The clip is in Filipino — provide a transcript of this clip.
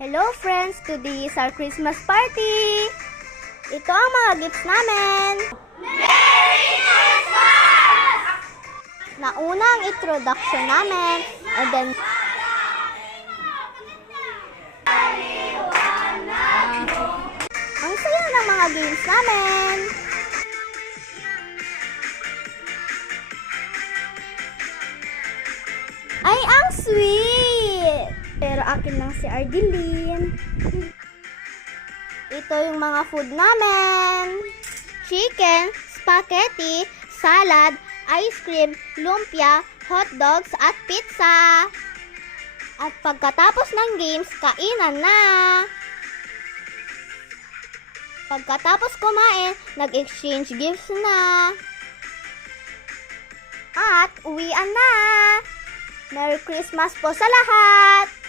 Hello friends! Today is our Christmas party! Ito ang mga gifts namin! Merry Christmas! Nauna ang introduction namin, and then ang saya ng mga games namin! Ay, ang sweet! Pero akin lang si Ardeline. Ito yung mga food namin. Chicken, spaghetti, salad, ice cream, lumpia, hot dogs, at pizza. At pagkatapos ng games, kainan na. Pagkatapos kumain, nag-exchange gifts na. At uwian na. Merry Christmas po sa lahat!